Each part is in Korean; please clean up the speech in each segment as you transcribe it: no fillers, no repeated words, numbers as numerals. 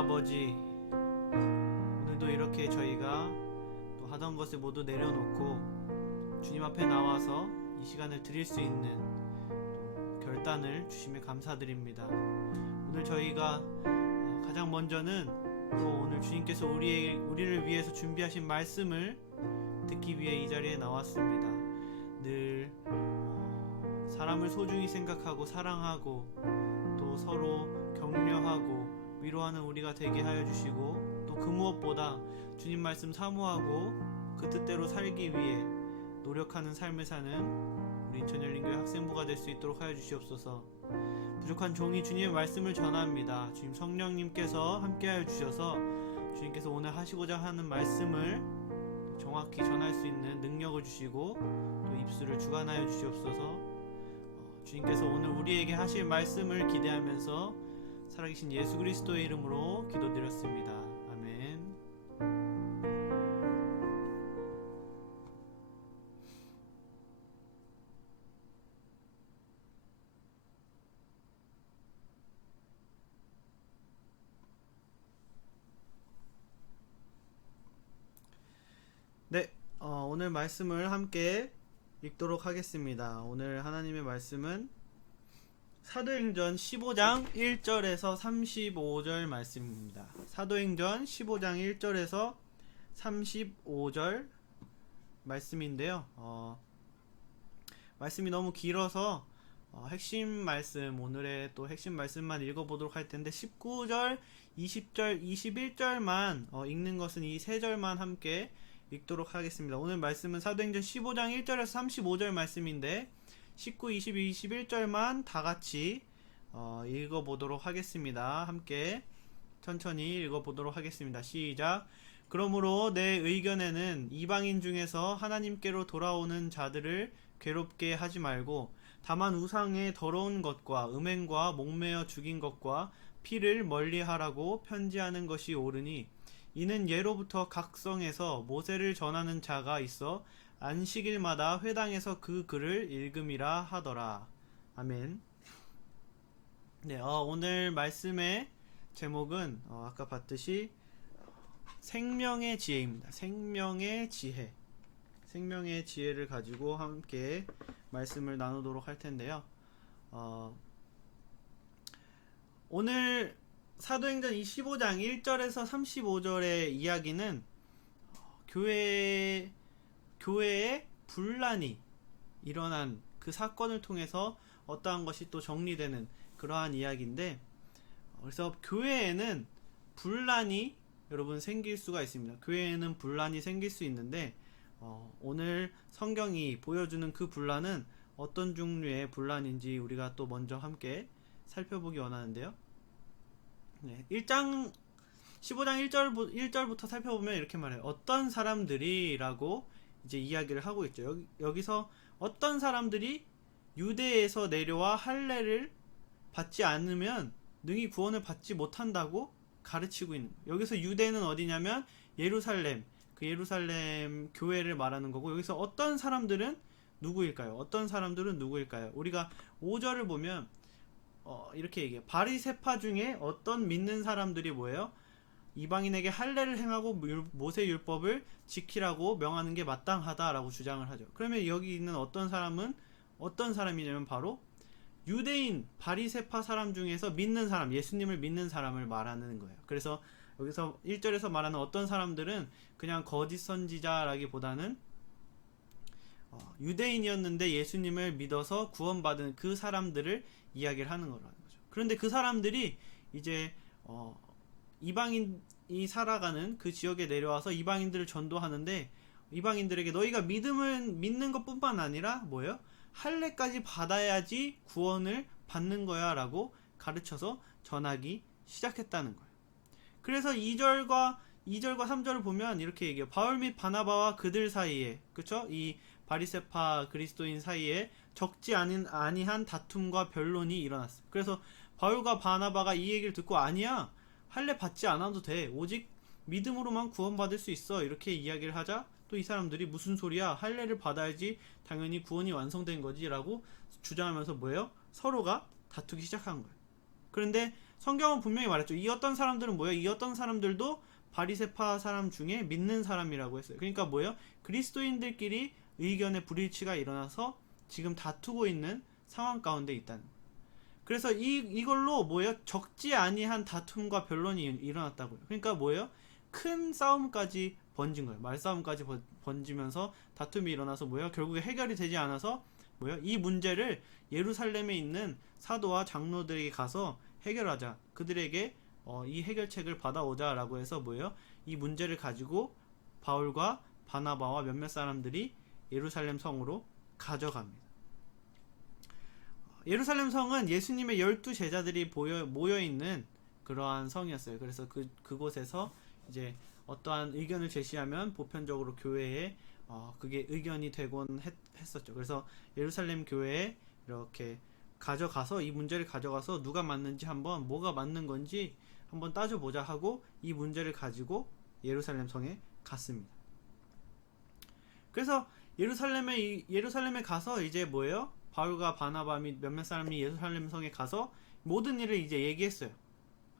아버지, 오늘도 이렇게 저희가 또 하던 것을 모두 내려놓고 주님 앞에 나와서 이 시간을 드릴 수 있는 또 결단을 주심에 감사드립니다. 오늘 저희가 가장 먼저는 또 오늘 주님께서 우리를 위해서 준비하신 말씀을 듣기 위해 이 자리에 나왔습니다. 늘 사람을 소중히 생각하고 사랑하고 또 서로 격려하고 위로하는 우리가 되게 하여 주시고, 또 그 무엇보다 주님 말씀 사모하고 그 뜻대로 살기 위해 노력하는 삶을 사는 우리 인천열린교회 학생부가 될 수 있도록 하여 주시옵소서. 부족한 종이 주님의 말씀을 전합니다. 주님 성령님께서 함께하여 주셔서 주님께서 오늘 하시고자 하는 말씀을 정확히 전할 수 있는 능력을 주시고 또 입술을 주관하여 주시옵소서. 주님께서 오늘 우리에게 하실 말씀을 기대하면서 살아계신 예수 그리스도의 이름으로 기도드렸습니다. 아멘. 네, 오늘 말씀을 함께 읽도록 하겠습니다. 오늘 하나님의 말씀은 사도행전 15장 1절에서 35절 말씀입니다. 사도행전 15장 1절에서 35절 말씀인데요. 말씀이 너무 길어서 핵심 말씀, 오늘의 또 핵심 말씀만 읽어보도록 할 텐데 19절, 20절, 21절만 읽는 것은 이 세 절만 함께 읽도록 하겠습니다. 오늘 말씀은 사도행전 15장 1절에서 35절 말씀인데 19, 20, 21절만 다같이 읽어보도록 하겠습니다. 함께 천천히 읽어보도록 하겠습니다. 시작. 그러므로 내 의견에는 이방인 중에서 하나님께로 돌아오는 자들을 괴롭게 하지 말고 다만 우상의 더러운 것과 음행과 목매어 죽인 것과 피를 멀리하라고 편지하는 것이 옳으니, 이는 예로부터 각 성에서 모세를 전하는 자가 있어 안식일마다 회당에서 그 글을 읽음이라 하더라. 아멘. 네, 오늘 말씀의 제목은 아까 봤듯이 생명의 지혜입니다. 생명의 지혜. 생명의 지혜를 가지고 함께 말씀을 나누도록 할 텐데요. 오늘 사도행전 15장 1절에서 35절의 이야기는 교회에 분란이 일어난 그 사건을 통해서 어떠한 것이 또 정리되는 그러한 이야기인데, 그래서 교회에는 분란이 여러분 생길 수가 있습니다. 교회에는 분란이 생길 수 있는데 오늘 성경이 보여주는 그 분란은 어떤 종류의 분란인지 우리가 또 먼저 함께 살펴보기 원하는데요. 네, 15장 1절부터 살펴보면 이렇게 말해요. 어떤 사람들이 라고 이제 이야기를 하고 있죠. 여기서 어떤 사람들이 유대에서 내려와 할례를 받지 않으면 능히 구원을 받지 못한다고 가르치고 있는 거예요. 여기서 유대는 어디냐면 예루살렘, 그 예루살렘 교회를 말하는 거고, 여기서 어떤 사람들은 누구일까요? 어떤 사람들은 누구일까요? 우리가 5절을 보면 이렇게 얘기해요. 바리새파 중에 어떤 믿는 사람들이 뭐예요? 이방인에게 할례를 행하고 모세 율법을 지키라고 명하는 게 마땅하다라고 주장을 하죠. 그러면 여기 있는 어떤 사람은 어떤 사람이냐면 바로 유대인 바리새파 사람 중에서 믿는 사람, 예수님을 믿는 사람을 말하는 거예요. 그래서 여기서 1절에서 말하는 어떤 사람들은 그냥 거짓 선지자라기보다는 유대인이었는데 예수님을 믿어서 구원받은 그 사람들을 이야기를 하는 거라는 거죠. 그런데 그 사람들이 이제 이방인이 살아가는 그 지역에 내려와서 이방인들을 전도하는데, 이방인들에게 너희가 믿는 것뿐만 아니라 뭐예요? 할례까지 받아야지 구원을 받는 거야 라고 가르쳐서 전하기 시작했다는 거예요. 그래서 2절과 3절을 보면 이렇게 얘기해요. 바울 및 바나바와 그들 사이에, 그쵸? 이 바리새파 그리스도인 사이에 적지 아니한 다툼과 변론이 일어났어요. 그래서 바울과 바나바가 이 얘기를 듣고, 아니야, 할례 받지 않아도 돼, 오직 믿음으로만 구원받을 수 있어, 이렇게 이야기를 하자 또 이 사람들이 무슨 소리야, 할례를 받아야지 당연히 구원이 완성된 거지 라고 주장하면서 뭐예요? 서로가 다투기 시작한 거예요. 그런데 성경은 분명히 말했죠. 이 어떤 사람들은 뭐예요? 이 어떤 사람들도 바리새파 사람 중에 믿는 사람이라고 했어요. 그러니까 뭐예요? 그리스도인들끼리 의견의 불일치가 일어나서 지금 다투고 있는 상황 가운데 있다는 거예요. 그래서 이걸로 뭐예요? 적지 아니한 다툼과 변론이 일어났다고요. 그러니까 뭐예요? 큰 싸움까지 번진 거예요. 말싸움까지 번지면서 다툼이 일어나서 뭐예요? 결국에 해결이 되지 않아서 뭐예요? 이 문제를 예루살렘에 있는 사도와 장로들에게 가서 해결하자. 그들에게 이 해결책을 받아오자라고 해서 뭐예요? 이 문제를 가지고 바울과 바나바와 몇몇 사람들이 예루살렘 성으로 가져갑니다. 예루살렘 성은 예수님의 12제자들이 모여있는 그러한 성이었어요. 그래서 그곳에서 이제 어떠한 의견을 제시하면 보편적으로 교회에 그게 의견이 되곤 했었죠. 그래서 예루살렘 교회에 이렇게 가져가서 이 문제를 가져가서 누가 맞는지 한번 뭐가 맞는 건지 한번 따져보자 하고 이 문제를 가지고 예루살렘 성에 갔습니다. 그래서 예루살렘에 가서 이제 뭐예요? 바울과 바나바 및 몇몇 사람이 예루살렘 성에 가서 모든 일을 이제 얘기했어요.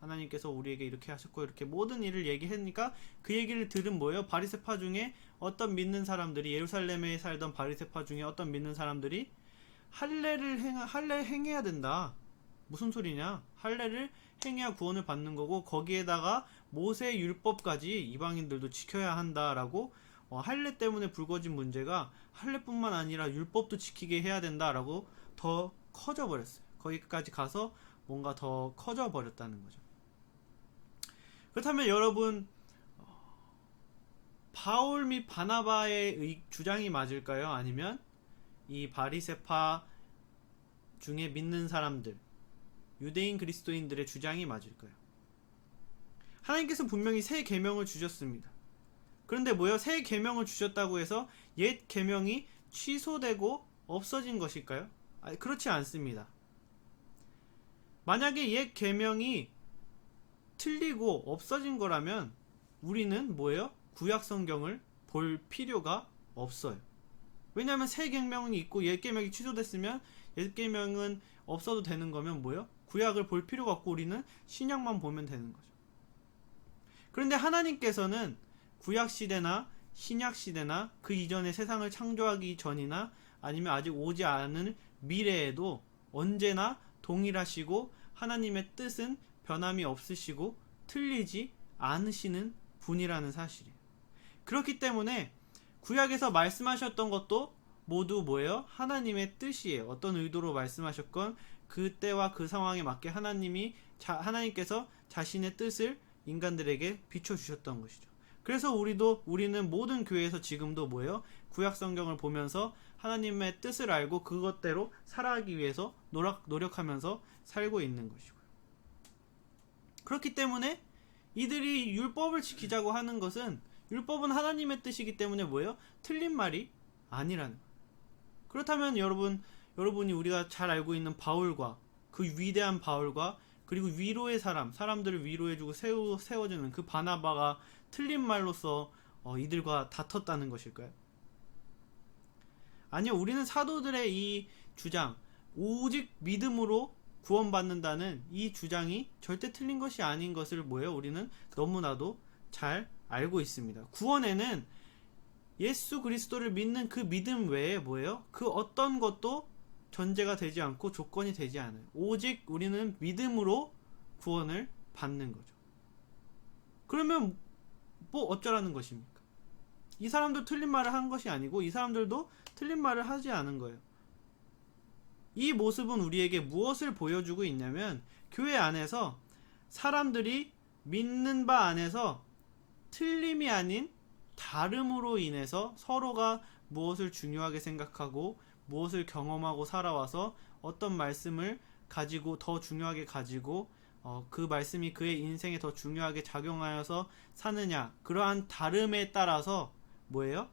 하나님께서 우리에게 이렇게 하셨고 이렇게 모든 일을 얘기하니까 그 얘기를 들은 뭐예요? 바리새파 중에 어떤 믿는 사람들이 예루살렘에 살던 바리새파 중에 어떤 믿는 사람들이 할례 행해야 된다. 무슨 소리냐? 할례를 행해야 구원을 받는 거고 거기에다가 모세 율법까지 이방인들도 지켜야 한다라고 할례 때문에 불거진 문제가 할례뿐만 아니라 율법도 지키게 해야 된다라고 더 커져 버렸어요. 거기까지 가서 뭔가 더 커져 버렸다는 거죠. 그렇다면 여러분 바울 및 바나바의 주장이 맞을까요? 아니면 이 바리새파 중에 믿는 사람들 유대인 그리스도인들의 주장이 맞을까요? 하나님께서 분명히 새 계명을 주셨습니다. 그런데 뭐요? 새 계명을 주셨다고 해서 옛 계명이 취소되고 없어진 것일까요? 그렇지 않습니다. 만약에 옛 계명이 틀리고 없어진 거라면 우리는 뭐예요? 구약 성경을 볼 필요가 없어요. 왜냐하면 새 계명이 있고 옛 계명이 취소됐으면 옛 계명은 없어도 되는 거면 뭐예요? 구약을 볼 필요가 없고 우리는 신약만 보면 되는 거죠. 그런데 하나님께서는 구약 시대나 신약 시대나 그 이전의 세상을 창조하기 전이나 아니면 아직 오지 않은 미래에도 언제나 동일하시고 하나님의 뜻은 변함이 없으시고 틀리지 않으시는 분이라는 사실이에요. 그렇기 때문에 구약에서 말씀하셨던 것도 모두 뭐예요? 하나님의 뜻이에요. 어떤 의도로 말씀하셨건 그 때와 그 상황에 맞게 하나님께서 자신의 뜻을 인간들에게 비춰주셨던 것이죠. 그래서 우리는 모든 교회에서 지금도 뭐예요? 구약 성경을 보면서 하나님의 뜻을 알고 그것대로 살아가기 위해서 노력하면서 살고 있는 것이고요. 그렇기 때문에 이들이 율법을 지키자고 하는 것은 율법은 하나님의 뜻이기 때문에 뭐예요? 틀린 말이 아니라는 거예요. 그렇다면 여러분이 우리가 잘 알고 있는 바울과 그 위대한 바울과 그리고 위로의 사람들을 위로해주고 세워주는 그 바나바가 틀린 말로써 이들과 다퉜다는 것일까요? 아니요, 우리는 사도들의 이 주장, 오직 믿음으로 구원받는다는 이 주장이 절대 틀린 것이 아닌 것을 뭐예요? 우리는 너무나도 잘 알고 있습니다. 구원에는 예수 그리스도를 믿는 그 믿음 외에 뭐예요? 그 어떤 것도 전제가 되지 않고 조건이 되지 않아요. 오직 우리는 믿음으로 구원을 받는 거죠. 그러면 뭐 어쩌라는 것입니까? 이 사람도 틀린 말을 한 것이 아니고 이 사람들도 틀린 말을 하지 않은 거예요. 이 모습은 우리에게 무엇을 보여주고 있냐면 교회 안에서 사람들이 믿는 바 안에서 틀림이 아닌 다름으로 인해서 서로가 무엇을 중요하게 생각하고 무엇을 경험하고 살아와서 어떤 말씀을 가지고 더 중요하게 가지고 그 말씀이 그의 인생에 더 중요하게 작용하여서 사느냐, 그러한 다름에 따라서 뭐예요?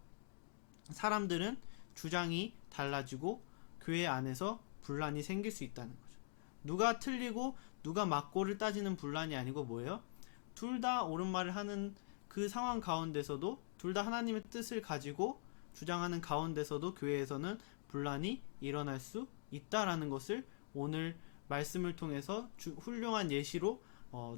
사람들은 주장이 달라지고 교회 안에서 분란이 생길 수 있다는 거죠. 누가 틀리고 누가 맞고를 따지는 분란이 아니고 뭐예요? 둘 다 옳은 말을 하는 그 상황 가운데서도 둘 다 하나님의 뜻을 가지고 주장하는 가운데서도 교회에서는 분란이 일어날 수 있다라는 것을 오늘 말씀을 통해서 훌륭한 예시로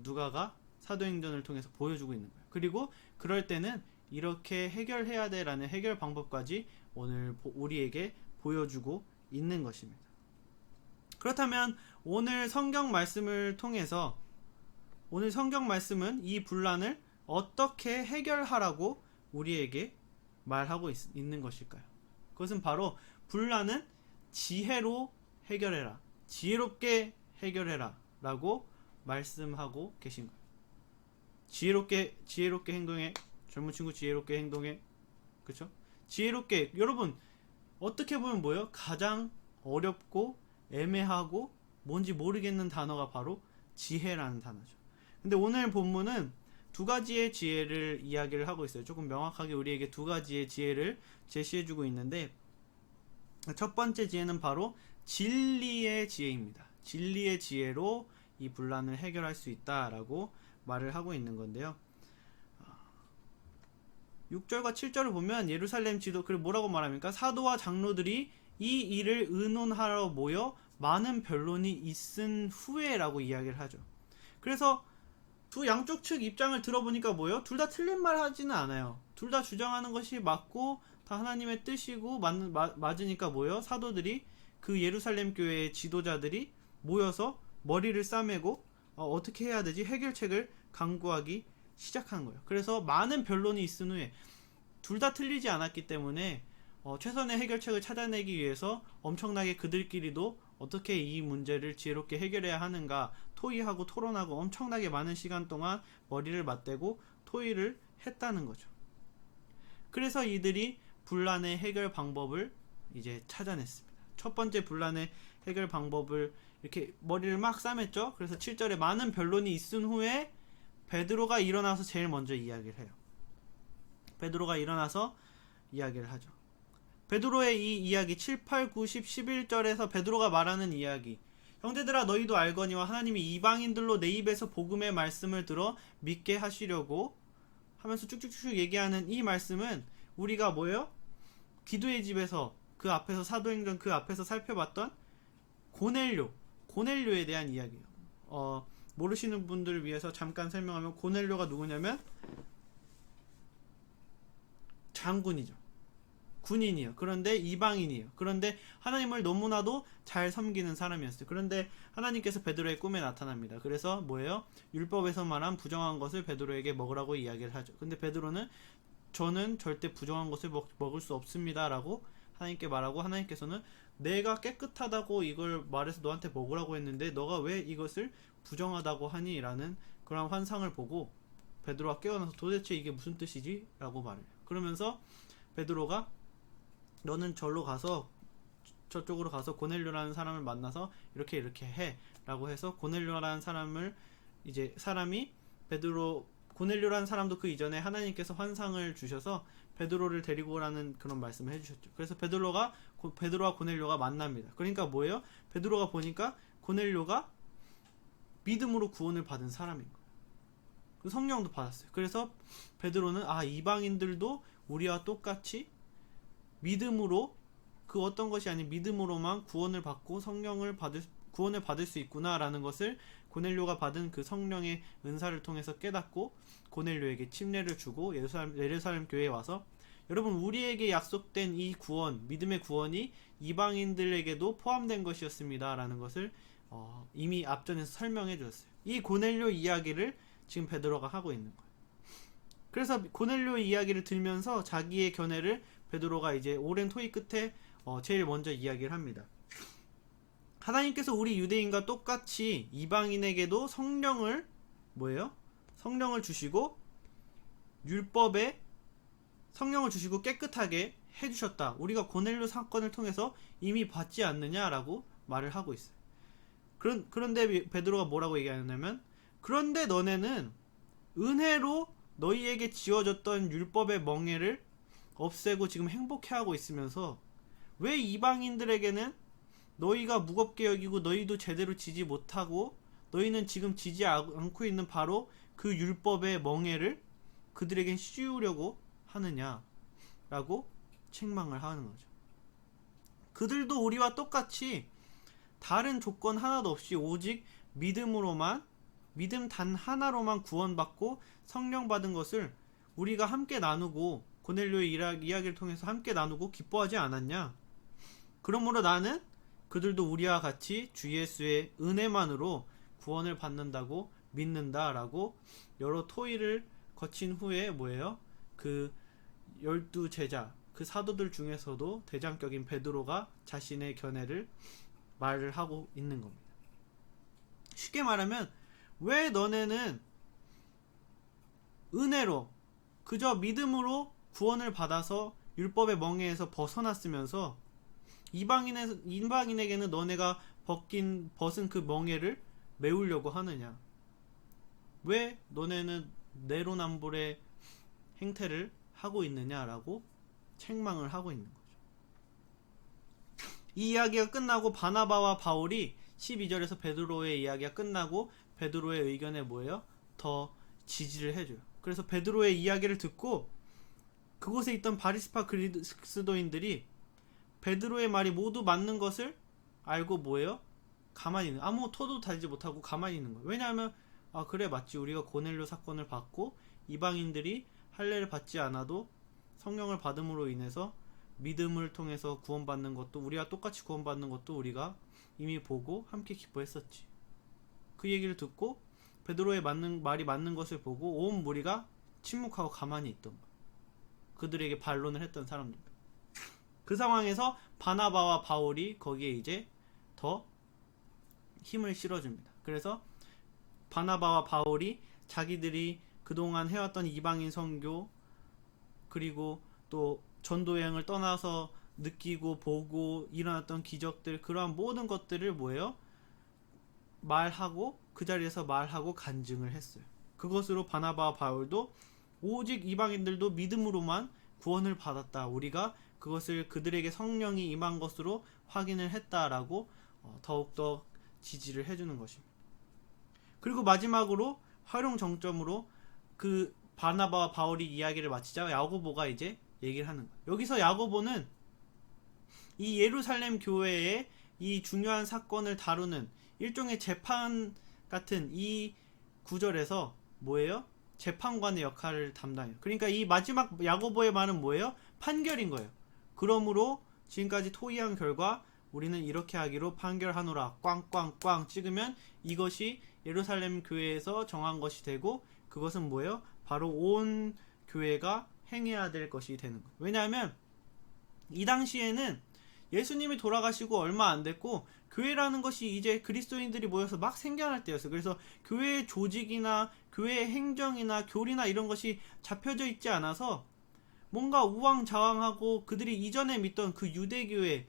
누가가 사도행전을 통해서 보여주고 있는 거예요. 그리고 그럴 때는 이렇게 해결해야 돼라는 해결 방법까지 오늘 우리에게 보여주고 있는 것입니다. 그렇다면 오늘 성경 말씀을 통해서 오늘 성경 말씀은 이 분란을 어떻게 해결하라고 우리에게 말하고 있는 것일까요? 그것은 바로 분란은 지혜로 해결해라, 지혜롭게 해결해라 라고 말씀하고 계신 거예요. 지혜롭게 행동해. 젊은 친구 지혜롭게 행동해. 그쵸? 지혜롭게, 여러분 어떻게 보면 뭐예요? 가장 어렵고 애매하고 뭔지 모르겠는 단어가 바로 지혜라는 단어죠. 근데 오늘 본문은 두 가지의 지혜를 이야기를 하고 있어요. 조금 명확하게 우리에게 두 가지의 지혜를 제시해주고 있는데, 첫 번째 지혜는 바로 진리의 지혜입니다. 진리의 지혜로 이 분란을 해결할 수 있다라고 말을 하고 있는 건데요. 6절과 7절을 보면 예루살렘 지도, 그리고 뭐라고 말합니까? 사도와 장로들이 이 일을 의논하러 모여 많은 변론이 있은 후에 라고 이야기를 하죠. 그래서 두 양쪽 측 입장을 들어보니까 뭐예요? 둘 다 틀린 말 하지는 않아요. 둘 다 주장하는 것이 맞고 다 하나님의 뜻이고 맞으니까 뭐예요? 사도들이, 그 예루살렘 교회의 지도자들이 모여서 머리를 싸매고 어떻게 해야 되지? 해결책을 강구하기 시작한 거예요. 그래서 많은 변론이 있은 후에 둘 다 틀리지 않았기 때문에 최선의 해결책을 찾아내기 위해서 엄청나게 그들끼리도 어떻게 이 문제를 지혜롭게 해결해야 하는가 토의하고 토론하고 엄청나게 많은 시간 동안 머리를 맞대고 토의를 했다는 거죠. 그래서 이들이 분란의 해결 방법을 이제 찾아냈습니다. 첫 번째 분란의 해결 방법을 이렇게 머리를 막 싸맸죠. 그래서 7절에 많은 변론이 있은 후에 베드로가 일어나서 제일 먼저 이야기를 해요. 베드로가 일어나서 이야기를 하죠. 베드로의 이 이야기 7, 8, 9, 10, 11절에서 베드로가 말하는 이야기, 형제들아 너희도 알거니와 하나님이 이방인들로 내 입에서 복음의 말씀을 들어 믿게 하시려고 하면서 쭉쭉쭉 얘기하는 이 말씀은 우리가 뭐예요? 기도의 집에서 그 앞에서 사도행전 그 앞에서 살펴봤던 고넬료에 대한 이야기예요. 모르시는 분들을 위해서 잠깐 설명하면 고넬료가 누구냐면 장군이죠. 군인이에요. 그런데 이방인이에요. 그런데 하나님을 너무나도 잘 섬기는 사람이었어요. 그런데 하나님께서 베드로의 꿈에 나타납니다. 그래서 뭐예요? 율법에서 말한 부정한 것을 베드로에게 먹으라고 이야기를 하죠. 근데 베드로는 저는 절대 부정한 것을 먹을 수 없습니다 라고 하나님께 말하고, 하나님께서는 내가 깨끗하다고 이걸 말해서 너한테 먹으라고 했는데 너가 왜 이것을 부정하다고 하니? 라는 그런 환상을 보고 베드로가 깨어나서 도대체 이게 무슨 뜻이지? 라고 말해요. 그러면서 베드로가 너는 절로 가서 저쪽으로 가서 고넬료라는 사람을 만나서 이렇게 해 라고 해서 고넬료라는 사람이 고넬료라는 사람도 그 이전에 하나님께서 환상을 주셔서 베드로를 데리고 오라는 그런 말씀을 해주셨죠. 그래서 베드로와 고넬료가 만납니다. 그러니까 뭐예요? 베드로가 보니까 고넬료가 믿음으로 구원을 받은 사람인 거예요. 성령도 받았어요. 그래서 베드로는 이방인들도 우리와 똑같이 믿음으로, 그 어떤 것이 아닌 믿음으로만 구원을 받고 구원을 받을 수 있구나라는 것을 고넬료가 받은 그 성령의 은사를 통해서 깨닫고 고넬료에게 침례를 주고 예루살렘 교회에 와서, 여러분 우리에게 약속된 이 구원, 믿음의 구원이 이방인들에게도 포함된 것이었습니다 라는 것을 이미 앞전에서 설명해 주었어요. 이 고넬료 이야기를 지금 베드로가 하고 있는 거예요. 그래서 고넬료 이야기를 들면서 자기의 견해를 베드로가 이제 오랜 토의 끝에 제일 먼저 이야기를 합니다. 하나님께서 우리 유대인과 똑같이 이방인에게도 성령을 주시고 율법에 성령을 주시고 깨끗하게 해주셨다. 우리가 고넬료 사건을 통해서 이미 받지 않느냐라고 말을 하고 있어요. 그런데 베드로가 뭐라고 얘기하냐면, 그런데 너네는 은혜로 너희에게 지어졌던 율법의 멍에를 없애고 지금 행복해하고 있으면서 왜 이방인들에게는 너희가 무겁게 여기고 너희도 제대로 지지 못하고 너희는 지금 지지 않고 있는 바로 그 율법의 멍에를 그들에겐 씌우려고 하느냐라고 책망을 하는 거죠. 그들도 우리와 똑같이 다른 조건 하나도 없이 오직 믿음으로만, 믿음 단 하나로만 구원받고 성령 받은 것을 우리가 함께 나누고 고넬료의 이야기를 통해서 함께 나누고 기뻐하지 않았냐? 그러므로 나는 그들도 우리와 같이 주 예수의 은혜만으로 구원을 받는다고 믿는다라고 여러 토의를 거친 후에 뭐예요? 그 12제자, 그 사도들 중에서도 대장격인 베드로가 자신의 견해를 말을 하고 있는 겁니다. 쉽게 말하면 왜 너네는 은혜로 그저 믿음으로 구원을 받아서 율법의 멍에에서 벗어났으면서 이방인에게는 너네가 벗은 그 멍에를 메우려고 하느냐? 왜 너네는 내로남불의 행태를 하고 있느냐라고 책망을 하고 있는 거죠. 이 이야기가 끝나고 바나바와 바울이 12절에서 베드로의 이야기가 끝나고 베드로의 의견에 뭐예요? 더 지지를 해줘요. 그래서 베드로의 이야기를 듣고 그곳에 있던 바리스파 그리스도인들이 베드로의 말이 모두 맞는 것을 알고 뭐예요? 가만히 있는, 아무 토도 달지 못하고 가만히 있는 거예요. 왜냐하면 아 그래 맞지, 우리가 고넬료 사건을 받고 이방인들이 할례를 받지 않아도 성령을 받음으로 인해서 믿음을 통해서 구원받는 것도, 우리와 똑같이 구원받는 것도 우리가 이미 보고 함께 기뻐했었지. 그 얘기를 듣고 베드로의 말이 맞는 것을 보고 온 무리가 침묵하고 가만히 있던 거예요. 그들에게 반론을 했던 사람들. 그 상황에서 바나바와 바울이 거기에 이제 더 힘을 실어줍니다. 그래서 바나바와 바울이 자기들이 그동안 해왔던 이방인 선교, 그리고 또 전도여행을 떠나서 느끼고 보고 일어났던 기적들, 그러한 모든 것들을 뭐예요? 말하고, 그 자리에서 말하고 간증을 했어요. 그것으로 바나바와 바울도 오직 이방인들도 믿음으로만 구원을 받았다, 우리가 그것을 그들에게 성령이 임한 것으로 확인을 했다라고 더욱더 지지를 해주는 것입니다. 그리고 마지막으로 활용 정점으로 그 바나바와 바울이 이야기를 마치자 야고보가 이제 얘기를 하는 거예요. 여기서 야고보는 이 예루살렘 교회의 이 중요한 사건을 다루는 일종의 재판 같은 이 구절에서 뭐예요? 재판관의 역할을 담당해요. 그러니까 이 마지막 야고보의 말은 뭐예요? 판결인 거예요. 그러므로 지금까지 토의한 결과 우리는 이렇게 하기로 판결하노라, 꽝꽝꽝 찍으면 이것이 예루살렘 교회에서 정한 것이 되고, 그것은 뭐예요? 바로 온 교회가 행해야 될 것이 되는 거예요. 왜냐하면 이 당시에는 예수님이 돌아가시고 얼마 안 됐고 교회라는 것이 이제 그리스도인들이 모여서 막 생겨날 때였어요. 그래서 교회의 조직이나 교회의 행정이나 교리나 이런 것이 잡혀져 있지 않아서 뭔가 우왕좌왕하고 그들이 이전에 믿던 그 유대교회,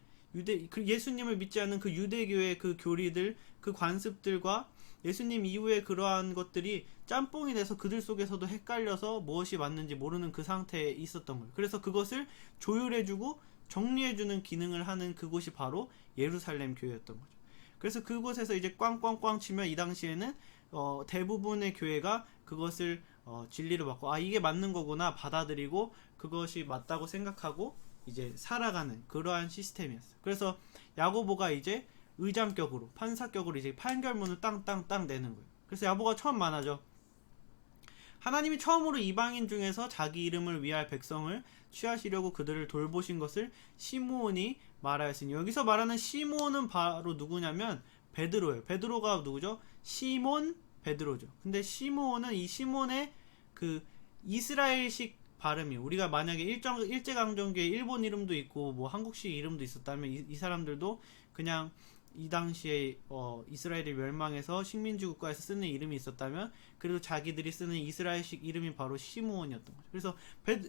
그 예수님을 믿지 않는 그 유대교회 그 교리들, 그 관습들과 예수님 이후에 그러한 것들이 짬뽕이 돼서 그들 속에서도 헷갈려서 무엇이 맞는지 모르는 그 상태에 있었던 거예요. 그래서 그것을 조율해주고 정리해주는 기능을 하는 그곳이 바로 예루살렘 교회였던 거죠. 그래서 그곳에서 이제 꽝꽝꽝 치면 이 당시에는 대부분의 교회가 그것을 진리로 받고, 아 이게 맞는 거구나 받아들이고 그것이 맞다고 생각하고 이제 살아가는 그러한 시스템이었어요. 그래서 야고보가 이제 의장격으로, 판사격으로 이제 판결문을 땅땅땅 내는 거예요. 그래서 야고보가 처음 말하죠. 하나님이 처음으로 이방인 중에서 자기 이름을 위할 백성을 취하시려고 그들을 돌보신 것을 시므온이 말하였으니, 여기서 말하는 시므온은 바로 누구냐면 베드로예요. 베드로가 누구죠? 시몬 베드로죠. 근데 시므온은 이 시몬의 그 이스라엘식 발음이, 우리가 만약에 일제강점기에 일본 이름도 있고 뭐 한국식 이름도 있었다면 이 사람들도 그냥 이 당시에 이스라엘이 멸망해서 식민지 국가에서 쓰는 이름이 있었다면 그래도 자기들이 쓰는 이스라엘식 이름이 바로 시므온이었던 거죠. 그래서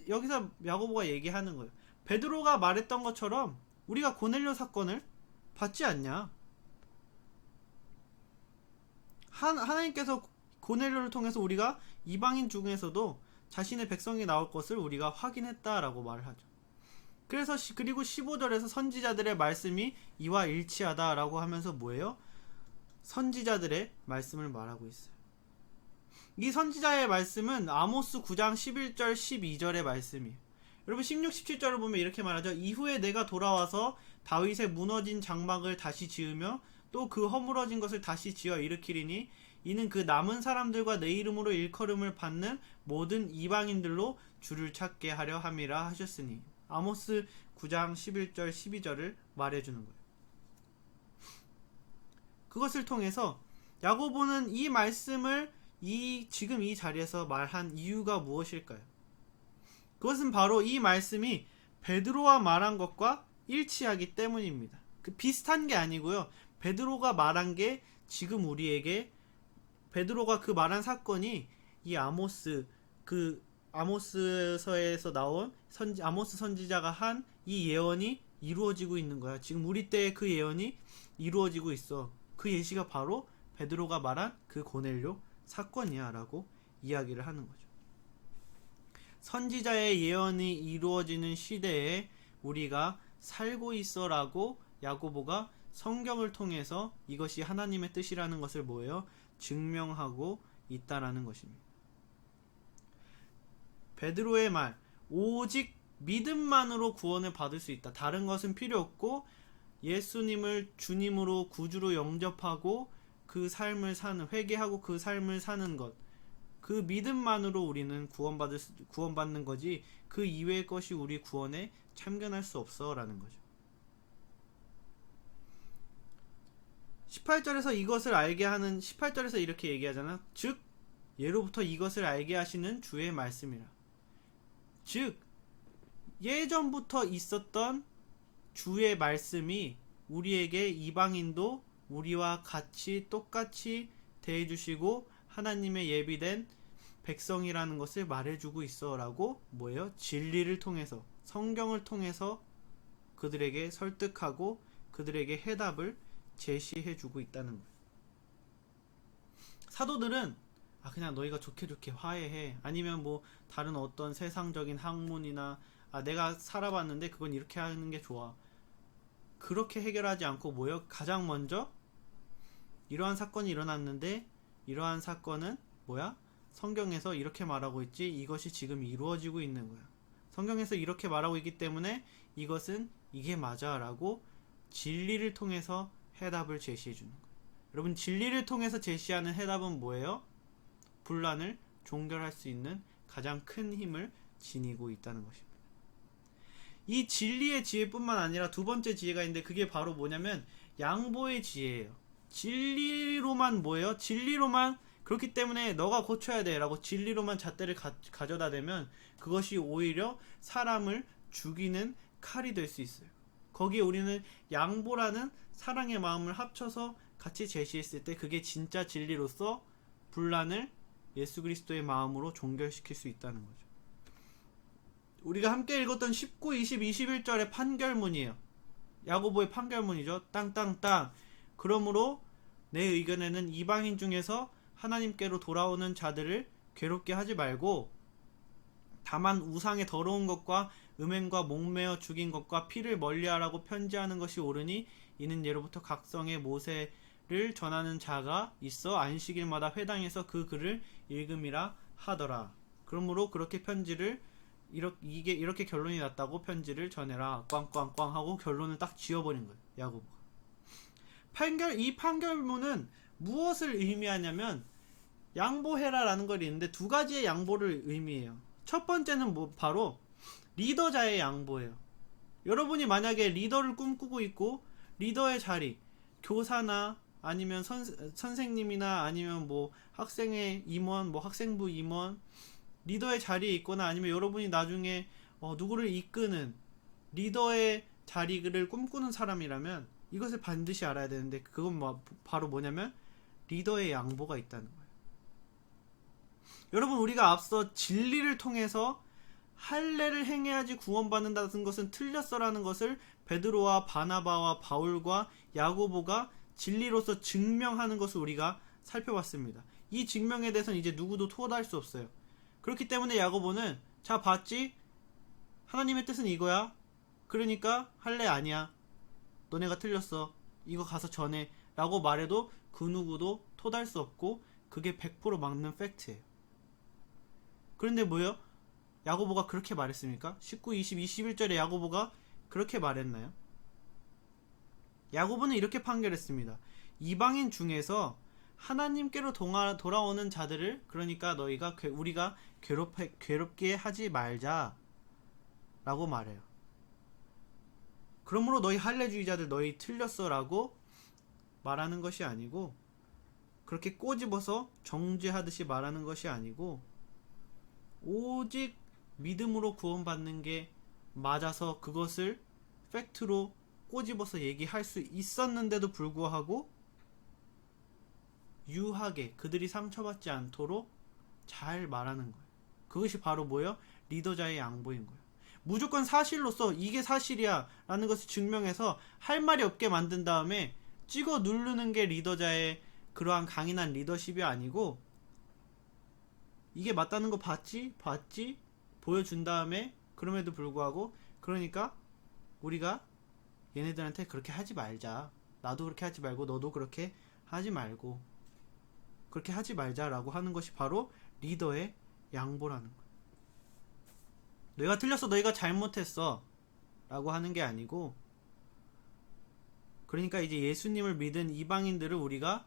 여기서 야고보가 얘기하는 거예요. 베드로가 말했던 것처럼 우리가 고넬료 사건을 받지 않냐? 하나님께서 고넬료를 통해서 우리가 이방인 중에서도 자신의 백성이 나올 것을 우리가 확인했다라고 말을 하죠. 그래서 그리고 15절에서 선지자들의 말씀이 이와 일치하다라고 하면서 뭐예요? 선지자들의 말씀을 말하고 있어요. 이 선지자의 말씀은 아모스 9장 11절 12절의 말씀이에요. 여러분 16, 17절을 보면 이렇게 말하죠. 이후에 내가 돌아와서 다윗의 무너진 장막을 다시 지으며 또 그 허물어진 것을 다시 지어 일으키리니 이는 그 남은 사람들과 내 이름으로 일컬음을 받는 모든 이방인들로 주를 찾게 하려 함이라 하셨으니. 아모스 9장 11절 12절을 말해주는 거예요. 그것을 통해서 야고보는 이 말씀을 지금 이 자리에서 말한 이유가 무엇일까요? 그것은 바로 이 말씀이 베드로와 말한 것과 일치하기 때문입니다. 비슷한 게 아니고요. 베드로가 말한 게 지금 우리에게, 베드로가 그 말한 사건이 이 아모스서에서 나온 아모스 선지자가 한 이 예언이 이루어지고 있는 거야. 지금 우리 때의 그 예언이 이루어지고 있어. 그 예시가 바로 베드로가 말한 그 고넬료 사건이야 라고 이야기를 하는 거죠. 선지자의 예언이 이루어지는 시대에 우리가 살고 있어 라고 야고보가 성경을 통해서 이것이 하나님의 뜻이라는 것을 뭐예요? 증명하고 있다라는 것입니다. 베드로의 말, 오직 믿음만으로 구원을 받을 수 있다. 다른 것은 필요 없고 예수님을 주님으로 구주로 영접하고 그 삶을 사는, 회개하고 그 삶을 사는 것, 그 믿음만으로 우리는 구원받는 거지 그 이외의 것이 우리 구원에 참견할 수 없어 라는 거죠. 18절에서 이것을 알게 하는, 18절에서 이렇게 얘기하잖아. 즉 예로부터 이것을 알게 하시는 주의 말씀이라. 즉 예전부터 있었던 주의 말씀이 우리에게 이방인도 우리와 같이 똑같이 대해주시고 하나님의 예비된 백성이라는 것을 말해주고 있어 라고 뭐예요? 진리를 통해서, 성경을 통해서 그들에게 설득하고 그들에게 해답을 제시해주고 있다는 거예요. 사도들은 그냥 너희가 좋게 화해해, 아니면 뭐 다른 어떤 세상적인 학문이나 내가 살아봤는데 그건 이렇게 하는 게 좋아, 그렇게 해결하지 않고 뭐예요? 가장 먼저 이러한 사건이 일어났는데 이러한 사건은 뭐야? 성경에서 이렇게 말하고 있지, 이것이 지금 이루어지고 있는 거야, 성경에서 이렇게 말하고 있기 때문에 이것은 이게 맞아 라고 진리를 통해서 해답을 제시해 주는 거예요. 여러분, 진리를 통해서 제시하는 해답은 뭐예요? 분란을 종결할 수 있는 가장 큰 힘을 지니고 있다는 것입니다. 이 진리의 지혜뿐만 아니라 두 번째 지혜가 있는데 그게 바로 뭐냐면 양보의 지혜예요. 진리로만 뭐예요? 진리로만, 그렇기 때문에 너가 고쳐야 돼 라고 진리로만 잣대를 가져다 대면 그것이 오히려 사람을 죽이는 칼이 될 수 있어요. 거기에 우리는 양보라는 사랑의 마음을 합쳐서 같이 제시했을 때 그게 진짜 진리로서 분란을 예수 그리스도의 마음으로 종결시킬 수 있다는 거죠. 우리가 함께 읽었던 19, 20, 21절의 판결문이에요. 야고보의 판결문이죠. 땅땅땅. 그러므로 내 의견에는 이방인 중에서 하나님께로 돌아오는 자들을 괴롭게 하지 말고 다만 우상의 더러운 것과 음행과 목매어 죽인 것과 피를 멀리하라고 편지하는 것이 옳으니 이는 예로부터 각성의 모세를 전하는 자가 있어 안식일마다 회당에서 그 글을 읽음이라 하더라. 그러므로 그렇게 편지를 이렇게 결론이 났다고 편지를 전해라. 꽝꽝꽝 하고 결론을 딱 지어버린 거예요. 야고보가. 이 판결문은 무엇을 의미하냐면 양보해라 라는 걸 있는데 두 가지의 양보를 의미해요. 첫 번째는 바로 리더자의 양보예요. 여러분이 만약에 리더를 꿈꾸고 있고 리더의 자리, 교사나 아니면 선생님이나 아니면 뭐 학생의 임원, 뭐 학생부 임원, 리더의 자리에 있거나 아니면 여러분이 나중에 누구를 이끄는 리더의 자리를 꿈꾸는 사람이라면 이것을 반드시 알아야 되는데 그건 바로 뭐냐면 리더의 양보가 있다는 거예요. 여러분, 우리가 앞서 진리를 통해서 할례를 행해야지 구원받는다는 것은 틀렸어라는 것을 베드로와 바나바와 바울과 야고보가 진리로서 증명하는 것을 우리가 살펴봤습니다. 이 증명에 대해서는 이제 누구도 토달할 수 없어요. 그렇기 때문에 야고보는 자 봤지? 하나님의 뜻은 이거야. 그러니까 할례 아니야. 너네가 틀렸어. 이거 가서 전해 라고 말해도 그 누구도 토달할 수 없고 그게 100% 맞는 팩트예요. 그런데 뭐예요? 야고보가 그렇게 말했습니까? 19, 20, 21절에 야고보가 그렇게 말했나요? 야고보는 이렇게 판결했습니다. 이방인 중에서 하나님께로 돌아오는 자들을, 그러니까 우리가 괴롭게 하지 말자 라고 말해요. 그러므로 너희 할례주의자들 너희 틀렸어 라고 말하는 것이 아니고, 그렇게 꼬집어서 정죄하듯이 말하는 것이 아니고, 오직 믿음으로 구원받는 게 맞아서 그것을 팩트로 꼬집어서 얘기할 수 있었는데도 불구하고 유하게 그들이 상처받지 않도록 잘 말하는 거예요. 그것이 바로 뭐예요? 리더자의 양보인 거예요. 무조건 사실로서 이게 사실이야 라는 것을 증명해서 할 말이 없게 만든 다음에 찍어 누르는 게 리더자의 그러한 강인한 리더십이 아니고, 이게 맞다는 거 봤지 보여준 다음에, 그럼에도 불구하고, 그러니까 우리가 얘네들한테 그렇게 하지 말자, 나도 그렇게 하지 말고 너도 그렇게 하지 말고, 그렇게 하지 말자라고 하는 것이 바로 리더의 양보라는 거예요. 너희가 틀렸어, 너희가 잘못했어 라고 하는 게 아니고, 그러니까 이제 예수님을 믿은 이방인들을 우리가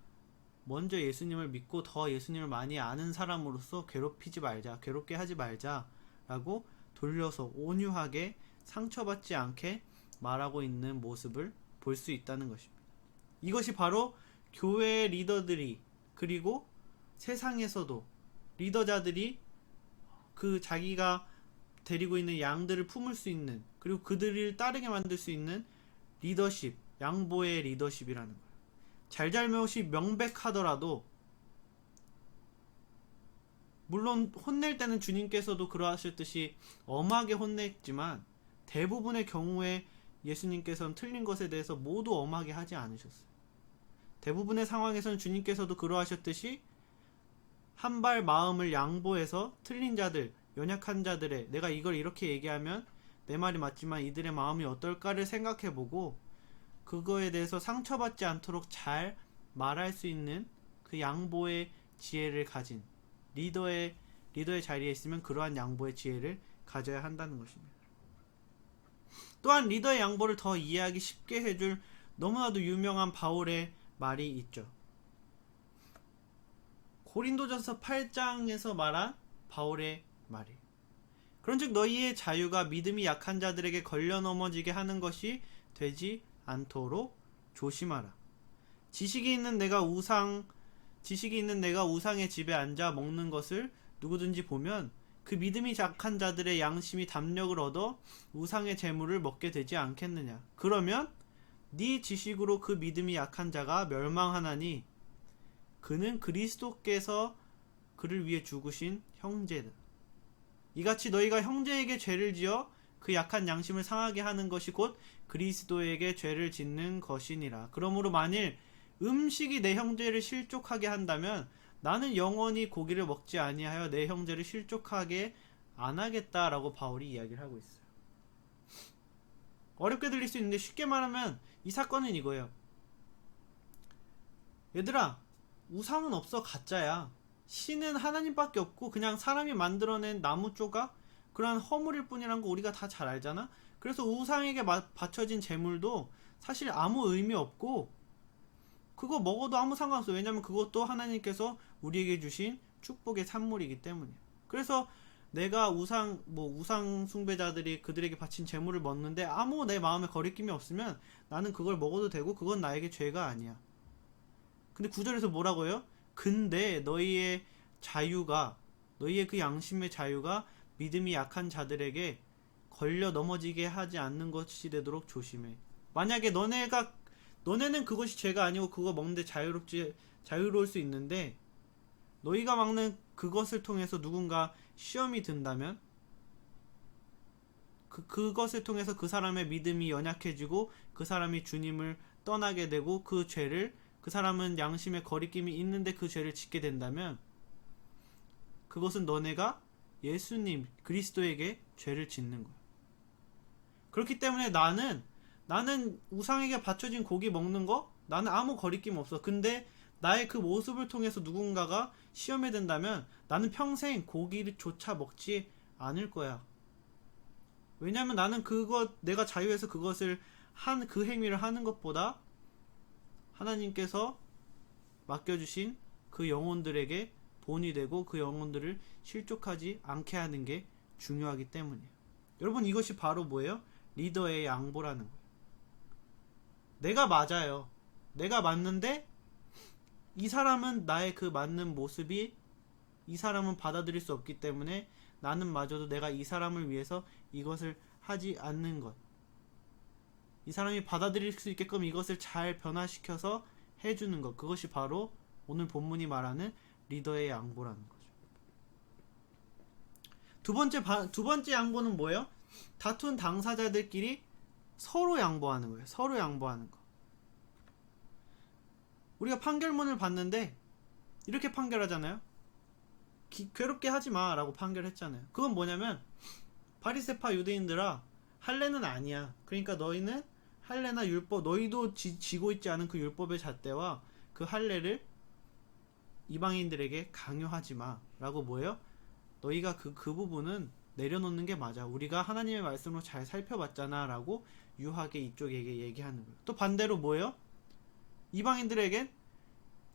먼저 예수님을 믿고 더 예수님을 많이 아는 사람으로서 괴롭히지 말자, 괴롭게 하지 말자 라고 돌려서 온유하게 상처받지 않게 말하고 있는 모습을 볼 수 있다는 것입니다. 이것이 바로 교회 리더들이, 그리고 세상에서도 리더자들이 그 자기가 데리고 있는 양들을 품을 수 있는, 그리고 그들을 따르게 만들 수 있는 리더십, 양보의 리더십이라는 거예요. 잘잘못이 명백하더라도, 물론 혼낼 때는 주님께서도 그러하셨듯이 엄하게 혼냈지만 대부분의 경우에 예수님께서는 틀린 것에 대해서 모두 엄하게 하지 않으셨어요. 대부분의 상황에서는 주님께서도 그러하셨듯이 한 발 마음을 양보해서 틀린 자들, 연약한 자들의, 내가 이걸 이렇게 얘기하면 내 말이 맞지만 이들의 마음이 어떨까를 생각해보고 그거에 대해서 상처받지 않도록 잘 말할 수 있는 그 양보의 지혜를 가진 리더의 자리에 있으면 그러한 양보의 지혜를 가져야 한다는 것입니다. 또한 리더의 양보를 더 이해하기 쉽게 해줄 너무나도 유명한 바울의 말이 있죠. 고린도전서 8장에서 말한 바울의 말이, 그런즉 너희의 자유가 믿음이 약한 자들에게 걸려 넘어지게 하는 것이 되지 않도록 조심하라. 지식이 있는 내가 우상의 집에 앉아 먹는 것을 누구든지 보면 그 믿음이 약한 자들의 양심이 담력을 얻어 우상의 재물을 먹게 되지 않겠느냐. 그러면 네 지식으로 그 믿음이 약한 자가 멸망하나니 그는 그리스도께서 그를 위해 죽으신 형제다. 이같이 너희가 형제에게 죄를 지어 그 약한 양심을 상하게 하는 것이 곧 그리스도에게 죄를 짓는 것이니라. 그러므로 만일 음식이 내 형제를 실족하게 한다면 나는 영원히 고기를 먹지 아니하여 내 형제를 실족하게 안 하겠다라고 바울이 이야기를 하고 있어요. 어렵게 들릴 수 있는데 쉽게 말하면 이 사건은 이거예요. 얘들아, 우상은 없어, 가짜야. 신은 하나님밖에 없고 그냥 사람이 만들어낸 나무 조각, 그런 허물일 뿐이란 거 우리가 다 잘 알잖아. 그래서 우상에게 바쳐진 제물도 사실 아무 의미 없고 그거 먹어도 아무 상관없어. 왜냐면 그것도 하나님께서 우리에게 주신 축복의 산물이기 때문이야. 그래서 내가 우상 숭배자들이 그들에게 바친 제물을 먹는데 아무 내 마음에 거리낌이 없으면 나는 그걸 먹어도 되고 그건 나에게 죄가 아니야. 근데 구절에서 뭐라고 해요? 근데 너희의 그 양심의 자유가 믿음이 약한 자들에게 걸려 넘어지게 하지 않는 것이 되도록 조심해. 만약에 너네는 그것이 죄가 아니고 그거 먹는데 자유로울 수 있는데, 너희가 먹는 그것을 통해서 누군가 시험이 든다면 그것을 통해서 그 사람의 믿음이 연약해지고 그 사람이 주님을 떠나게 되고 그 사람은 양심의 거리낌이 있는데 그 죄를 짓게 된다면 그것은 너네가 예수님 그리스도에게 죄를 짓는 거야. 그렇기 때문에 나는 우상에게 바쳐진 고기 먹는 거 나는 아무 거리낌 없어. 근데 나의 그 모습을 통해서 누군가가 시험에 든다면 나는 평생 고기조차 먹지 않을 거야. 왜냐면 나는 내가 자유해서 그것을 그 행위를 하는 것보다 하나님께서 맡겨주신 그 영혼들에게 본이 되고 그 영혼들을 실족하지 않게 하는 게 중요하기 때문이에요. 여러분, 이것이 바로 뭐예요? 리더의 양보라는 거예요. 내가 맞아요. 내가 맞는데 이 사람은 나의 그 맞는 모습이 이 사람은 받아들일 수 없기 때문에 나는 마저도 내가 이 사람을 위해서 이것을 하지 않는 것, 이 사람이 받아들일 수 있게끔 이것을 잘 변화시켜서 해주는 것, 그것이 바로 오늘 본문이 말하는 리더의 양보라는 거죠. 두 번째 양보는 뭐예요? 다툰 당사자들끼리 서로 양보하는 거예요. 서로 양보하는 거. 우리가 판결문을 봤는데 이렇게 판결하잖아요. 괴롭게 하지 마 라고 판결했잖아요. 그건 뭐냐면, 바리새파 유대인들아, 할례는 아니야. 그러니까 너희는 할례나 율법, 너희도 지고 있지 않은 그 율법의 잣대와 그 할례를 이방인들에게 강요하지 마 라고, 뭐예요? 너희가 그 부분은 내려놓는 게 맞아. 우리가 하나님의 말씀으로 잘 살펴봤잖아 라고 유하게 이쪽에게 얘기하는 거예요. 또 반대로 뭐예요? 이방인들에겐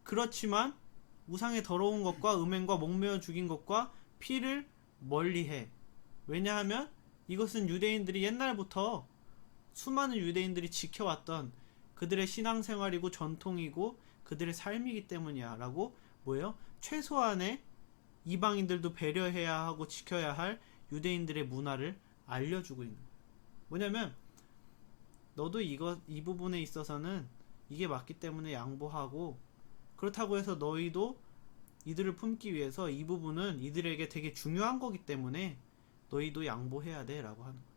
그렇지만 우상의 더러운 것과 음행과 목매어 죽인 것과 피를 멀리해. 왜냐하면 이것은 유대인들이 옛날부터 수많은 유대인들이 지켜왔던 그들의 신앙생활이고 전통이고 그들의 삶이기 때문이야 라고, 뭐예요? 최소한의 이방인들도 배려해야 하고 지켜야 할 유대인들의 문화를 알려주고 있는 거예요. 뭐냐면, 너도 이 부분에 있어서는 이게 맞기 때문에 양보하고, 그렇다고 해서 너희도 이들을 품기 위해서 이 부분은 이들에게 되게 중요한 거기 때문에 너희도 양보해야 돼 라고 하는 거예요.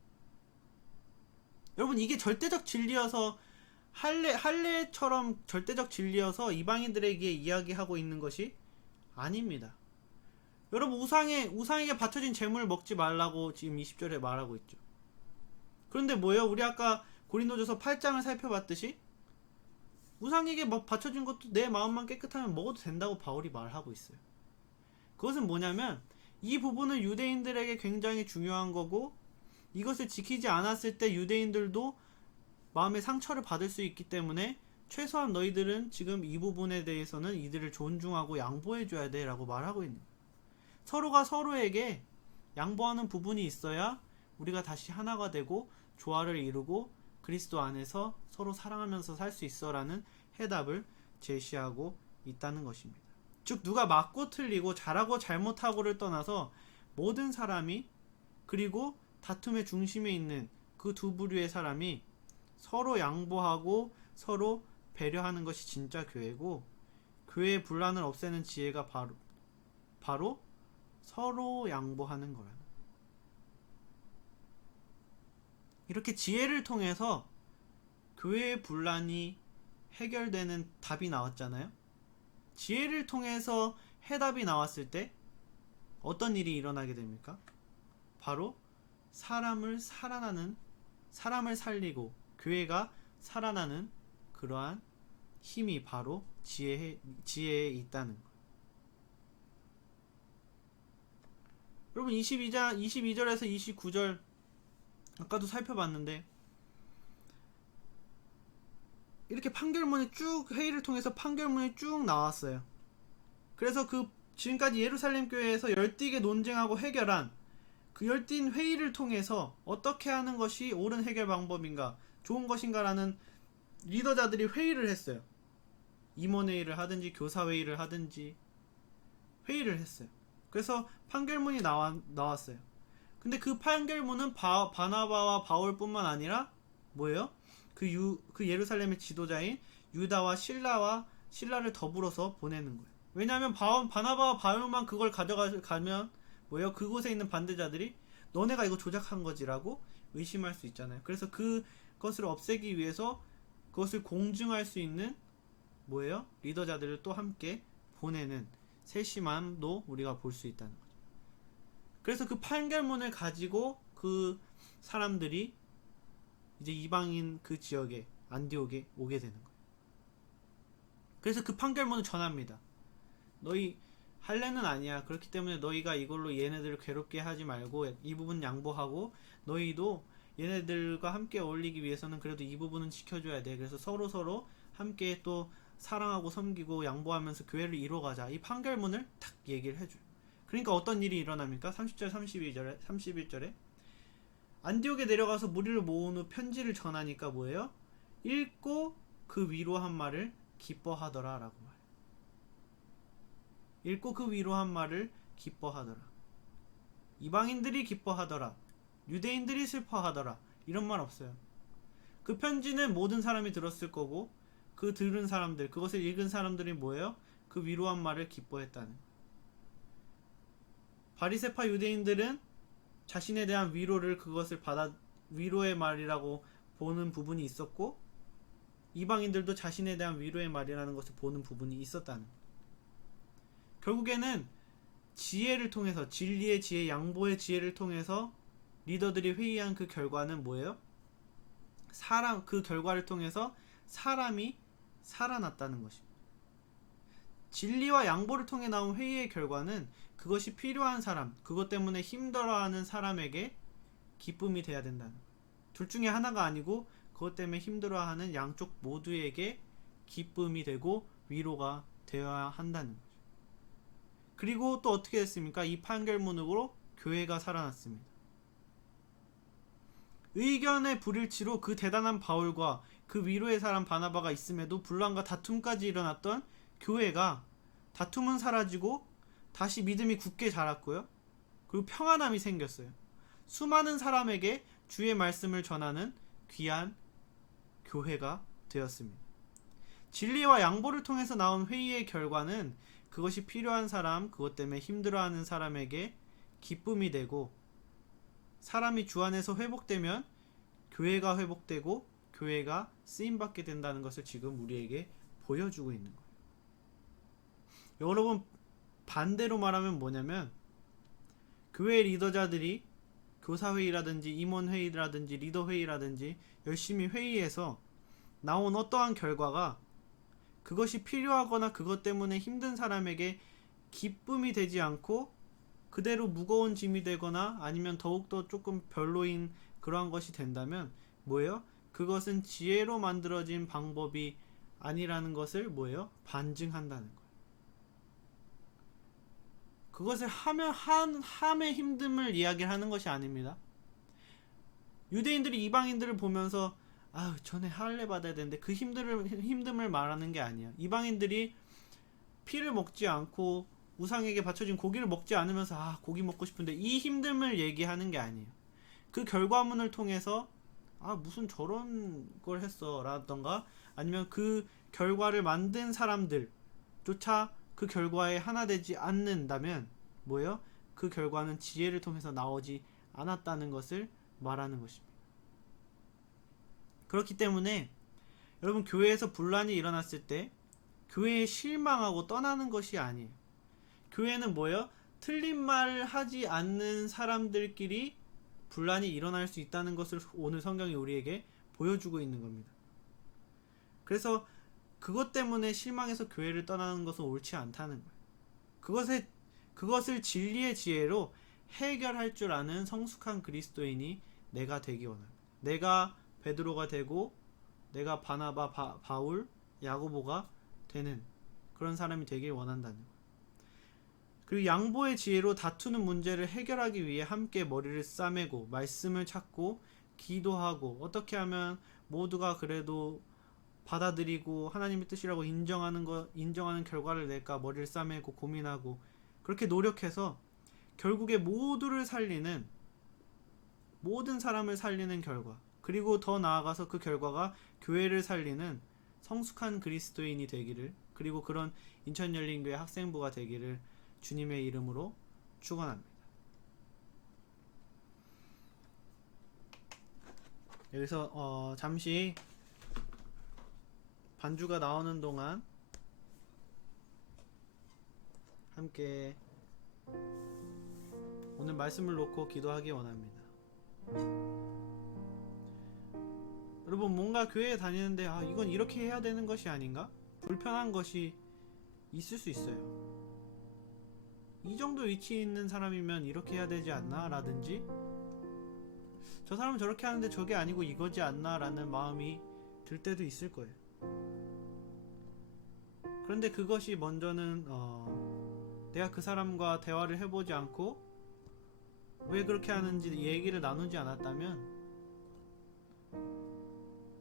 여러분, 이게 절대적 진리여서 할례처럼 절대적 진리여서 이방인들에게 이야기하고 있는 것이 아닙니다. 여러분, 우상에게 바쳐진 재물을 먹지 말라고 지금 20절에 말하고 있죠. 그런데 뭐예요? 우리 아까 고린도전서 8장을 살펴봤듯이 우상에게 바쳐진 것도 내 마음만 깨끗하면 먹어도 된다고 바울이 말하고 있어요. 그것은 뭐냐면, 이 부분은 유대인들에게 굉장히 중요한 거고, 이것을 지키지 않았을 때 유대인들도 마음의 상처를 받을 수 있기 때문에 최소한 너희들은 지금 이 부분에 대해서는 이들을 존중하고 양보해줘야 돼 라고 말하고 있는 거예요. 서로가 서로에게 양보하는 부분이 있어야 우리가 다시 하나가 되고 조화를 이루고 그리스도 안에서 서로 사랑하면서 살 수 있어 라는 해답을 제시하고 있다는 것입니다. 즉, 누가 맞고 틀리고 잘하고 잘못하고를 떠나서 모든 사람이, 그리고 다툼의 중심에 있는 그 두 부류의 사람이 서로 양보하고 서로 배려하는 것이 진짜 교회고, 교회의 분란을 없애는 지혜가 바로 서로 양보하는 거라는. 이렇게 지혜를 통해서 교회의 분란이 해결되는 답이 나왔잖아요. 지혜를 통해서 해답이 나왔을 때 어떤 일이 일어나게 됩니까? 바로 사람을 살리고 교회가 살아나는 그러한 힘이 바로 지혜에 있다는 것. 여러분, 22절에서 29절 아까도 살펴봤는데, 이렇게 판결문이 쭉, 회의를 통해서 판결문이 쭉 나왔어요. 그래서 지금까지 예루살렘 교회에서 열띠게 논쟁하고 해결한 그 열띤 회의를 통해서 어떻게 하는 것이 옳은 해결 방법인가, 좋은 것인가라는 리더자들이 회의를 했어요. 임원회의를 하든지 교사회의를 하든지 회의를 했어요. 그래서 판결문이 나왔어요. 근데 그 판결문은 바나바와 바울뿐만 아니라 뭐예요? 그 예루살렘의 지도자인 유다와 실라를 더불어서 보내는 거예요. 왜냐하면 바나바와 바울만 그걸 가져가면 뭐예요? 그곳에 있는 반대자들이 너네가 이거 조작한 거지라고 의심할 수 있잖아요. 그래서 그것을 없애기 위해서 그것을 공증할 수 있는 뭐예요? 리더자들을 또 함께 보내는 세심함도 우리가 볼 수 있다는 거죠. 그래서 그 판결문을 가지고 그 사람들이 이제 이방인 그 지역에, 안디옥에 오게 되는 거예요. 그래서 그 판결문을 전합니다. 너희 할례는 아니야. 그렇기 때문에 너희가 이걸로 얘네들을 괴롭게 하지 말고 이 부분 양보하고, 너희도 얘네들과 함께 어울리기 위해서는 그래도 이 부분은 지켜줘야 돼. 그래서 서로 함께 또 사랑하고 섬기고 양보하면서 교회를 이뤄가자. 이 판결문을 탁 얘기를 해줘요. 그러니까 어떤 일이 일어납니까? 30절, 31절에 안디옥에 내려가서 무리를 모은 후 편지를 전하니까 뭐예요? 읽고 그 위로한 말을 기뻐하더라 라고 말해요. 읽고 그 위로한 말을 기뻐하더라. 이방인들이 기뻐하더라. 유대인들이 슬퍼하더라. 이런 말 없어요. 그 편지는 모든 사람이 들었을 거고 그 들은 사람들, 그것을 읽은 사람들이 뭐예요? 그 위로한 말을 기뻐했다는. 바리새파 유대인들은 자신에 대한 위로를 그것을 받아 위로의 말이라고 보는 부분이 있었고 이방인들도 자신에 대한 위로의 말이라는 것을 보는 부분이 있었다는. 결국에는 지혜를 통해서 진리의 지혜, 양보의 지혜를 통해서 리더들이 회의한 그 결과는 뭐예요? 그 결과를 통해서 사람이 살아났다는 것입니다. 진리와 양보를 통해 나온 회의의 결과는 그것이 필요한 사람, 그것 때문에 힘들어하는 사람에게 기쁨이 돼야 된다는 거예요. 둘 중에 하나가 아니고 그것 때문에 힘들어하는 양쪽 모두에게 기쁨이 되고 위로가 되어야 한다는 거죠. 그리고 또 어떻게 됐습니까? 이 판결문으로 교회가 살아났습니다. 의견의 불일치로 그 대단한 바울과 그 위로의 사람 바나바가 있음에도 분란과 다툼까지 일어났던 교회가 다툼은 사라지고 다시 믿음이 굳게 자랐고요. 그리고 평안함이 생겼어요. 수많은 사람에게 주의 말씀을 전하는 귀한 교회가 되었습니다. 진리와 양보를 통해서 나온 회의의 결과는 그것이 필요한 사람, 그것 때문에 힘들어하는 사람에게 기쁨이 되고 사람이 주 안에서 회복되면 교회가 회복되고 교회가 쓰임받게 된다는 것을 지금 우리에게 보여주고 있는 거예요. 여러분, 반대로 말하면 뭐냐면 교회 리더자들이 교사회의라든지 임원회의라든지 리더회의라든지 열심히 회의해서 나온 어떠한 결과가 그것이 필요하거나 그것 때문에 힘든 사람에게 기쁨이 되지 않고 그대로 무거운 짐이 되거나 아니면 더욱더 조금 별로인 그러한 것이 된다면 뭐예요? 그것은 지혜로 만들어진 방법이 아니라는 것을 뭐예요? 반증한다는 거예요. 그것을 하면 함의 힘듦을 이야기하는 것이 아닙니다. 유대인들이 이방인들을 보면서 전에 할례 받아야 되는데 그 힘듦을 말하는 게 아니야. 이방인들이 피를 먹지 않고 우상에게 바쳐진 고기를 먹지 않으면서 고기 먹고 싶은데 이 힘듦을 얘기하는 게 아니에요. 그 결과문을 통해서 무슨 저런 걸 했어 라던가 아니면 그 결과를 만든 사람들조차 그 결과에 하나 되지 않는다면 뭐예요? 그 결과는 지혜를 통해서 나오지 않았다는 것을 말하는 것입니다. 그렇기 때문에 여러분, 교회에서 분란이 일어났을 때 교회에 실망하고 떠나는 것이 아니에요. 교회는 뭐예요? 틀린 말을 하지 않는 사람들끼리 분란이 일어날 수 있다는 것을 오늘 성경이 우리에게 보여주고 있는 겁니다. 그래서 그것 때문에 실망해서 교회를 떠나는 것은 옳지 않다는 거예요. 그것을 진리의 지혜로 해결할 줄 아는 성숙한 그리스도인이 내가 되기 원합니다. 내가 베드로가 되고 내가 바나바, 바울, 야고보가 되는 그런 사람이 되길 원한다는 거예요. 그리고 양보의 지혜로 다투는 문제를 해결하기 위해 함께 머리를 싸매고 말씀을 찾고 기도하고 어떻게 하면 모두가 그래도 받아들이고 하나님의 뜻이라고 인정하는 결과를 낼까 머리를 싸매고 고민하고 그렇게 노력해서 결국에 모든 사람을 살리는 결과, 그리고 더 나아가서 그 결과가 교회를 살리는 성숙한 그리스도인이 되기를, 그리고 그런 인천열린교회 학생부가 되기를 주님의 이름으로 축원합니다. 여기서 잠시 반주가 나오는 동안 함께 오늘 말씀을 놓고 기도하기 원합니다. 여러분, 뭔가 교회에 다니는데 이건 이렇게 해야 되는 것이 아닌가? 불편한 것이 있을 수 있어요. 이 정도 위치에 있는 사람이면 이렇게 해야 되지 않나? 라든지 저 사람은 저렇게 하는데 저게 아니고 이거지 않나? 라는 마음이 들 때도 있을 거예요. 그런데 그것이 먼저는 내가 그 사람과 대화를 해보지 않고 왜 그렇게 하는지 얘기를 나누지 않았다면,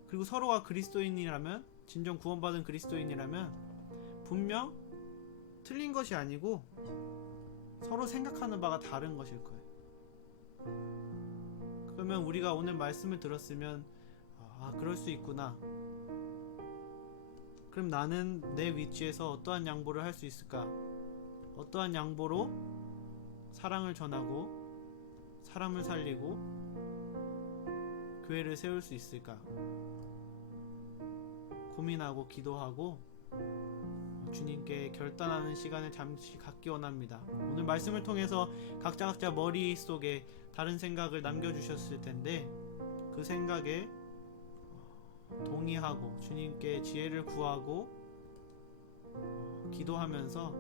그리고 서로가 그리스도인이라면, 진정 구원받은 그리스도인이라면 분명 틀린 것이 아니고 서로 생각하는 바가 다른 것일 거예요. 그러면 우리가 오늘 말씀을 들었으면 그럴 수 있구나. 그럼 나는 내 위치에서 어떠한 양보를 할 수 있을까? 어떠한 양보로 사랑을 전하고 사람을 살리고 교회를 세울 수 있을까? 고민하고 기도하고 주님께 결단하는 시간을 잠시 갖기 원합니다. 오늘 말씀을 통해서 각자 머릿속에 다른 생각을 남겨주셨을 텐데, 그 생각에 동의하고 주님께 지혜를 구하고 기도하면서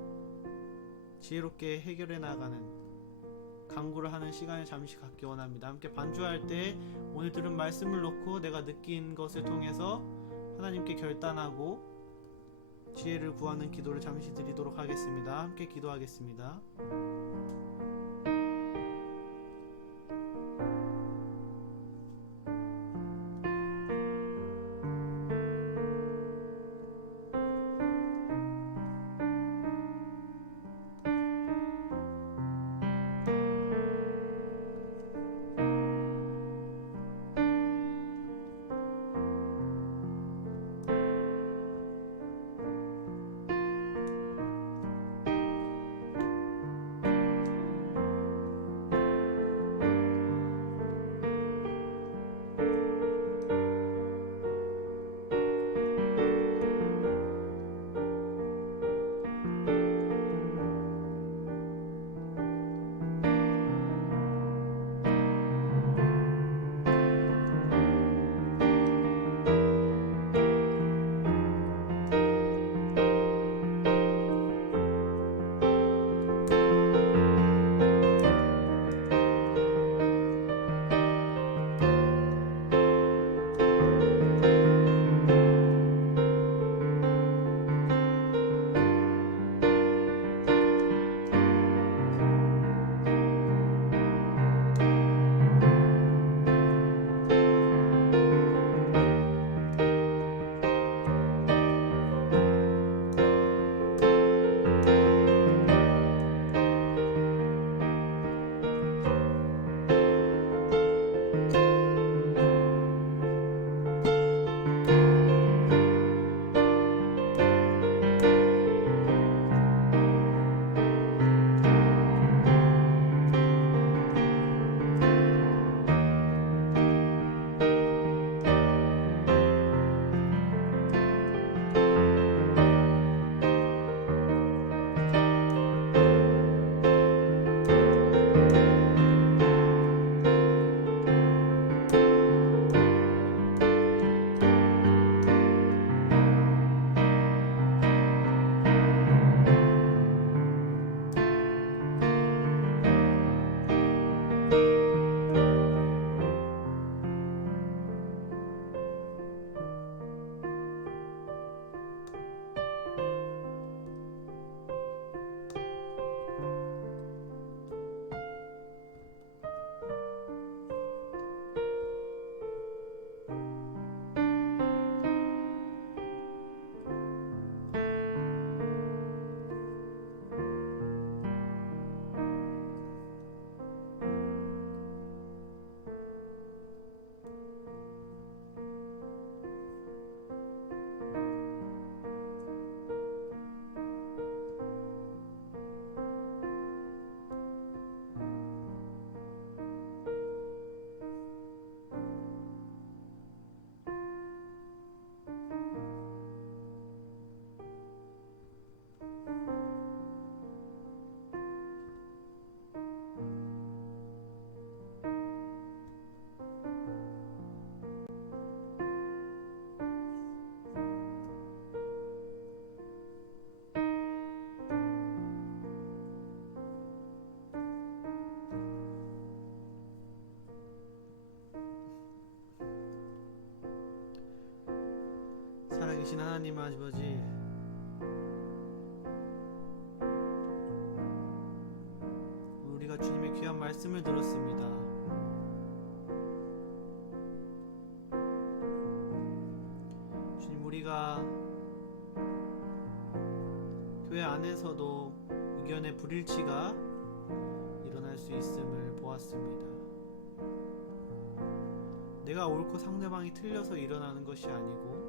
지혜롭게 해결해 나가는, 간구를 하는 시간을 잠시 갖기 원합니다. 함께 반주할 때 오늘 들은 말씀을 놓고 내가 느낀 것을 통해서 하나님께 결단하고 지혜를 구하는 기도를 잠시 드리도록 하겠습니다. 함께 기도하겠습니다. 살아계신 하나님 아버지, 말씀을 들었습니다. 주님, 우리가 교회 안에서도 의견의 불일치가 일어날 수 있음을 보았습니다. 내가 옳고 상대방이 틀려서 일어나는 것이 아니고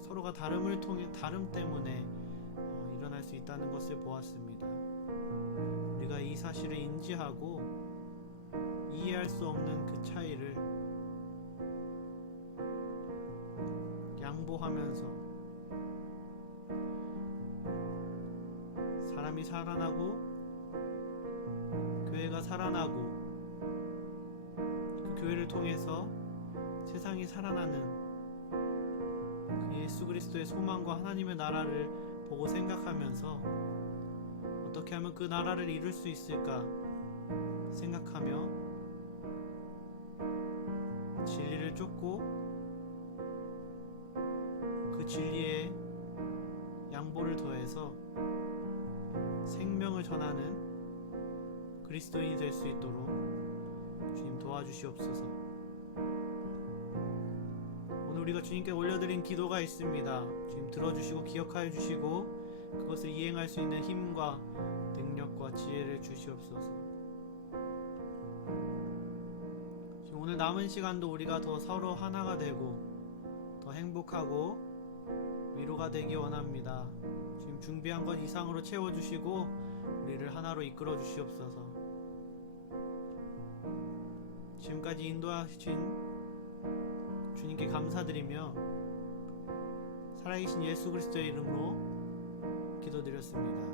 서로가 다름 때문에 일어날 수 있다는 것을 보았습니다. 우리가 이 사실을 인지하고 이해할 수 없는 그 차이를 양보하면서 사람이 살아나고 교회가 살아나고 그 교회를 통해서 세상이 살아나는 그 예수 그리스도의 소망과 하나님의 나라를 보고 생각하면서 어떻게 하면 그 나라를 이룰 수 있을까 생각하며 진리를 쫓고 그 진리에 양보를 더해서 생명을 전하는 그리스도인이 될 수 있도록 주님 도와주시옵소서. 오늘 우리가 주님께 올려드린 기도가 있습니다. 주님 들어주시고 기억하여 주시고 그것을 이행할 수 있는 힘과 능력과 지혜를 주시옵소서. 주님, 오늘 남은 시간도 우리가 더 서로 하나가 되고 더 행복하고 위로가 되기 원합니다. 지금 준비한 것 이상으로 채워주시고 우리를 하나로 이끌어 주시옵소서. 지금까지 인도하신 주님께 감사드리며 살아계신 예수 그리스도의 이름으로 기도드렸습니다.